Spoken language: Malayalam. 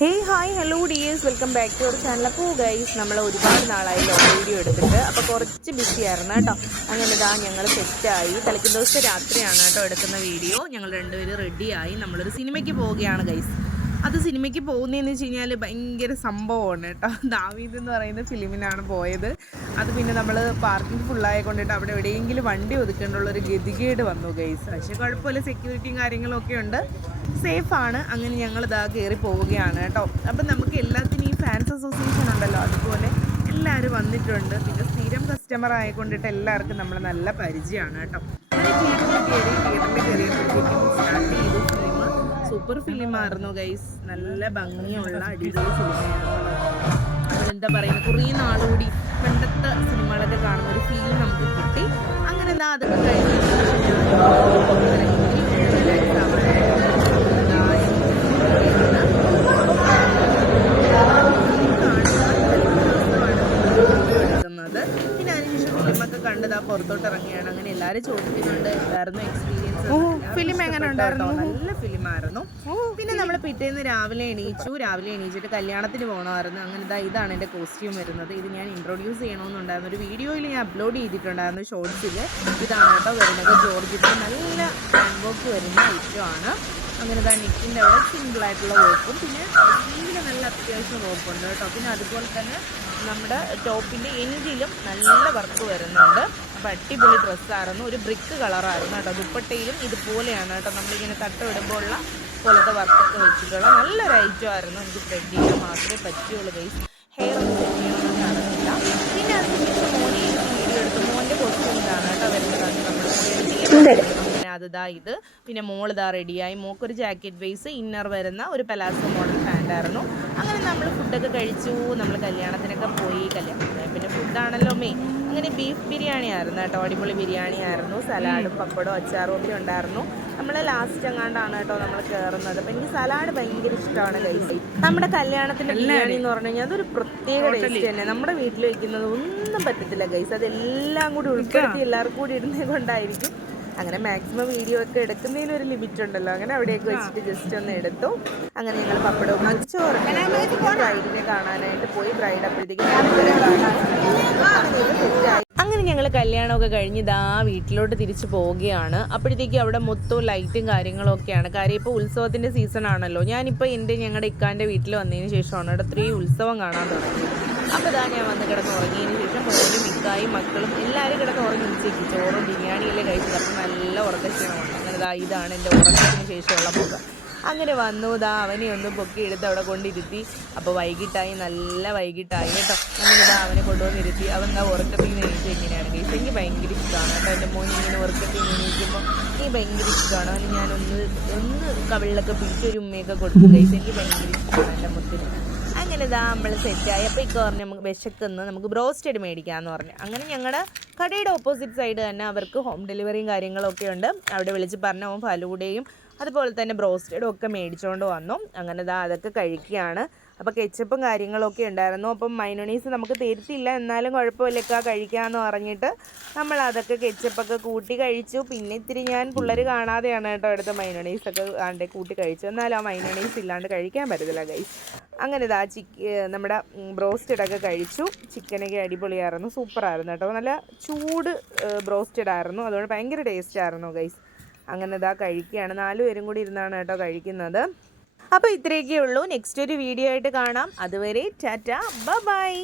Hey, hi, hello dears, welcome back to our channel. അപ്പോൾ ഗൈസ് നമ്മൾ ഒരുപാട് നാളായല്ലോ വീഡിയോ എടുത്തിട്ട്. അപ്പോൾ കുറച്ച് ബിസി ആയിരുന്നു കേട്ടോ. അങ്ങനെ ഇതാ ഞങ്ങൾ സെറ്റായി. തലേക്കുന്ന ദിവസത്തെ രാത്രിയാണ് കേട്ടോ എടുക്കുന്ന വീഡിയോ. ഞങ്ങൾ രണ്ടുപേരും റെഡിയായി. നമ്മളൊരു സിനിമയ്ക്ക് പോവുകയാണ് ഗൈസ്. അത് സിനിമയ്ക്ക് പോകുന്നതെന്ന് വെച്ച് കഴിഞ്ഞാൽ ഭയങ്കര സംഭവമാണ് കേട്ടോ. ദാവീദ് എന്ന് പറയുന്ന ഫിലിമിനാണ് പോയത്. അത് പിന്നെ നമ്മൾ പാർക്കിംഗ് ഫുള്ളായി കൊണ്ടിട്ട് അവിടെ എവിടെയെങ്കിലും വണ്ടി ഒതുക്കേണ്ടുള്ളൊരു ഗതികേട് വന്നു ഗൈസ്. പക്ഷേ കുഴപ്പമില്ല, സെക്യൂരിറ്റിയും കാര്യങ്ങളൊക്കെ ഉണ്ട്, സേഫാണ്. അങ്ങനെ ഞങ്ങൾ ഇതാ കയറി പോവുകയാണ് കേട്ടോ. അപ്പം നമുക്ക് എല്ലാത്തിനും ഈ ഫാൻസ് അസോസിയേഷൻ ഉണ്ടല്ലോ, അതുപോലെ എല്ലാവരും വന്നിട്ടുണ്ട്. പിന്നെ സ്ഥിരം കസ്റ്റമർ ആയിക്കൊണ്ടിട്ട് എല്ലാവർക്കും നമ്മൾ നല്ല പരിചയമാണ് കേട്ടോ. തിയേറ്ററിൽ കയറിയപ്പോഴത്തേക്കും സ്റ്റാർട്ട് ചെയ്തു ഫിലിം. സൂപ്പർ ഫിലിമായിരുന്നു ഗൈസ്. നല്ല ഭംഗിയുള്ള അടിപൊളി സിനിമയായിരുന്നു. നമ്മളെന്താ പറയുന്നത്, കുറേ നാളുകൂടി പണ്ടത്തെ സിനിമകളൊക്കെ കാണുന്ന ഒരു ഫീൽ നമുക്ക് കിട്ടി. അങ്ങനെ എന്താ അതൊക്കെ കഴിഞ്ഞ പിന്നെ അതിനുശേഷം ഫിലിമൊക്കെ കണ്ടത് ആ പുറത്തോട്ട് ഇറങ്ങിയാണ്. അങ്ങനെ എല്ലാവരും ചോദിക്കുന്നുണ്ട് എന്തായിരുന്നു എക്സ്പീരിയൻസ്, ഫിലിം എങ്ങനെ ഉണ്ടായിരുന്നു? നല്ല ഫിലിമായിരുന്നു. പിന്നെ നമ്മൾ പിറ്റേന്ന് രാവിലെ എണീച്ചിട്ട് കല്യാണത്തിന് പോകണമായിരുന്നു. അങ്ങനെ ഇതാണ് എൻ്റെ കോസ്റ്റ്യൂം വരുന്നത്. ഇത് ഞാൻ ഇൻട്രൊഡ്യൂസ് ചെയ്യണമെന്നുണ്ടായിരുന്നു, ഒരു വീഡിയോയിൽ ഞാൻ അപ്ലോഡ് ചെയ്തിട്ടുണ്ടായിരുന്നു ഷോർട്സിൽ. ഇതാണ് കേട്ടോ വരുന്നത്. ജോർജിൻ്റെ നല്ല ഹാൻഡ് വർക്ക് വരുന്ന ഐറ്റമാണ്. അങ്ങനെ നെക്കിൻ്റെ അവിടെ സിമ്പിളായിട്ടുള്ള വർക്കും പിന്നെ സ്ലീവിൽ നല്ല അത്യാവശ്യം വർക്കുണ്ട് കേട്ടോ. പിന്നെ അതുപോലെ തന്നെ നമ്മുടെ ടോപ്പിൻ്റെ എൻഡിലും നല്ല വർക്ക് വരുന്നുണ്ട്. അപ്പോൾ അടിപൊളി ഡ്രസ്സായിരുന്നു. ഒരു ബ്രിക്ക് കളറായിരുന്നു കേട്ടോ. ദുപ്പട്ടയിലും ഇതുപോലെയാണ് കേട്ടോ, നമ്മളിങ്ങനെ തട്ടമിടുമ്പോഴുള്ള പോലത്തെ വർക്കൊക്കെ വെച്ചിട്ടുള്ള നല്ലൊരു ഐറ്റമായിരുന്നു. എനിക്ക് ത്രെഡ് ചെയ്യാൻ മാത്രമേ പറ്റുള്ളൂ ഗൈസ്. ഹെയർ ഒന്നും സെറ്റ് ചെയ്യണമെന്ന് നടന്നില്ല. പിന്നെ അതിനുശേഷം മോനെ വീഡിയോ എടുത്തു. മോൻ്റെ കോസ്റ്റ്യൂം ഇതാണ് കേട്ടോ വരുന്നത്. അങ്ങനെ അതിതാ ഇത്. പിന്നെ മോളിതാ റെഡിയായി. മോക്കൊരു ജാക്കറ്റ് ബേസ് ഇന്നർ വരുന്ന ഒരു പലാസോ മോഡൽ പാൻറ്റായിരുന്നു. അങ്ങനെ നമ്മൾ ഫുഡൊക്കെ കഴിച്ചു. നമ്മൾ കല്യാണത്തിനൊക്കെ പോയി. കല്യാണത്തിന് പിന്നെ ഫുഡാണല്ലോ മെയിൻ. അങ്ങനെ ബീഫ് ബിരിയാണി ആയിരുന്നു കേട്ടോ. അടിപൊളി ബിരിയാണി ആയിരുന്നു. സലാഡും പപ്പടവും അച്ചാറും ഒക്കെ ഉണ്ടായിരുന്നു. നമ്മൾ ലാസ്റ്റ് എങ്ങാണ്ടാണ് കേട്ടോ നമ്മൾ കയറുന്നത്. അപ്പം എനിക്ക് സലാഡ് ഭയങ്കര ഇഷ്ടമാണ് ഗൈസ്. നമ്മുടെ കല്യാണത്തിൻ്റെ ബിരിയാണി എന്ന് പറഞ്ഞു കഴിഞ്ഞാൽ അതൊരു പ്രത്യേക ടേസ്റ്റ് തന്നെ. നമ്മുടെ വീട്ടിൽ വയ്ക്കുന്നത് ഒന്നും പറ്റത്തില്ല ഗൈസ്. അതെല്ലാം കൂടി ഉൾപ്പെടുത്തി എല്ലാവർക്കും കൂടി ഇടുന്നത് കൊണ്ടായിരിക്കും. അങ്ങനെ മാക്സിമം വീഡിയോ ഒക്കെ എടുക്കുന്നതിന് ഒരു ലിമിറ്റ് ഉണ്ടല്ലോ. അങ്ങനെ അവിടെയൊക്കെ വെച്ചിട്ട് ജസ്റ്റ് ഒന്ന് എടുത്തു. അങ്ങനെ ഞങ്ങൾ പപ്പടവും ചോറിനെ ബ്രൈഡിനെ കാണാനായിട്ട് പോയി. ബ്രൈഡ് അപ്പോഴത്തേക്കും അങ്ങനെ ഞങ്ങൾ കല്യാണമൊക്കെ കഴിഞ്ഞ് ഇതാ വീട്ടിലോട്ട് തിരിച്ചു പോവുകയാണ്. അപ്പോഴത്തേക്കും അവിടെ മൊത്തം ലൈറ്റും കാര്യങ്ങളൊക്കെയാണ്. കാര്യം ഇപ്പോൾ ഉത്സവത്തിൻ്റെ സീസൺ ആണല്ലോ. ഞാനിപ്പോൾ ഞങ്ങളുടെ ഇക്കാൻ്റെ വീട്ടിൽ വന്നതിന് ശേഷമാണ് അവിടെ 3 ഉത്സവം കാണാൻ തുടങ്ങിയത്. അപ്പോൾ ഇതാ ഞാൻ വന്ന് കിടന്ന് ഉറങ്ങിയതിന് ശേഷം മോനും മിക്കായും മക്കളും എല്ലാവരും കിടന്ന് ഉറങ്ങി ഉച്ചയ്ക്ക് ചോറും ബിരിയാണിയല്ലേ കഴിച്ചത്. അപ്പം നല്ല ഉറക്കക്ഷീണമാണ്. അങ്ങനെ ഇതാണ് എൻ്റെ ഉറക്കത്തിന് ശേഷമുള്ള മുഖം. അങ്ങനെ വന്നു. അവനെ ഒന്ന് പൊക്കി എടുത്ത് അവിടെ കൊണ്ടിരുത്തി. അപ്പോൾ വൈകിട്ടായി, നല്ല വൈകിട്ടായി കേട്ടോ. അങ്ങനെ അവനെ കൊണ്ടുവന്നിരുത്തി. അവൻ ഉറക്കത്തിൽ നിന്ന് എണീറ്റ് എങ്ങനെയാണ് ഗൈസ്. എനിക്ക് ഭയങ്കര ഇഷ്ടമാണ് കേട്ടോ. എൻ്റെ മോൻ ഇങ്ങനെ ഉറക്കത്തിൽ നിന്ന് എണീക്കുമ്പോൾ എനിക്ക് ഭയങ്കര ഇഷ്ടമാണ്. അവന് ഞാനൊന്ന് കവിളിലൊക്കെ പിടിച്ചൊരു ഉമ്മയൊക്കെ കൊടുത്തു ഗൈസ്. എനിക്ക് ഭയങ്കര ഇഷ്ടമാണ് എൻ്റെ മുത്തിന്. അങ്ങനെ നമ്മൾ സെറ്റായി. അപ്പോൾ ഇക്ക പറഞ്ഞു നമുക്ക് വിശക്കുന്നു, നമുക്ക് ബ്രോസ്റ്റഡ് മേടിക്കാമെന്ന് പറഞ്ഞു. അങ്ങനെ ഞങ്ങളുടെ കടയുടെ ഓപ്പോസിറ്റ് സൈഡ് തന്നെ അവർക്ക് ഹോം ഡെലിവറിയും കാര്യങ്ങളൊക്കെ ഉണ്ട്. അവിടെ വിളിച്ച് പറഞ്ഞ അവൻ ഫലൂഡയും അതുപോലെ തന്നെ ബ്രോസ്റ്റഡും ഒക്കെ മേടിച്ചുകൊണ്ട് വന്നു. അങ്ങനെ അതൊക്കെ കഴിക്കുകയാണ്. അപ്പോൾ കെച്ചപ്പും കാര്യങ്ങളൊക്കെ ഉണ്ടായിരുന്നു. അപ്പം മൈനോണീസ് നമുക്ക് തരുത്തില്ല, എന്നാലും കുഴപ്പമില്ലൊക്കെ കഴിക്കാമെന്ന് പറഞ്ഞിട്ട് നമ്മൾ അതൊക്കെ കെച്ചപ്പൊക്കെ കൂട്ടി കഴിച്ചു. പിന്നെ ഇത്തിരി ഞാൻ പിള്ളേർ കാണാതെയാണ് കേട്ടോ എടുത്ത് മൈനോണീസൊക്കെ കൂട്ടി കഴിച്ചു. എന്നാലും ആ മൈനോണീസ് ഇല്ലാണ്ട് കഴിക്കാൻ പറ്റത്തില്ല ഗൈസ്. അങ്ങനെ നമ്മുടെ ബ്രോസ്റ്റഡൊക്കെ കഴിച്ചു. ചിക്കനൊക്കെ അടിപൊളിയായിരുന്നു, സൂപ്പറായിരുന്നു കേട്ടോ. നല്ല ചൂട് ബ്രോസ്റ്റഡ് ആയിരുന്നു, അതുകൊണ്ട് ഭയങ്കര ടേസ്റ്റായിരുന്നു ഗൈസ്. അങ്ങനെ കഴിക്കുകയാണ്. 4 പേരും കൂടി ഇരുന്നാണ് കേട്ടോ കഴിക്കുന്നത്. അപ്പോൾ ഇത്രയൊക്കെ ഉള്ളൂ. നെക്സ്റ്റ് ഒരു വീഡിയോ ആയിട്ട് കാണാം. അതുവരെ ടാറ്റ, ബൈ.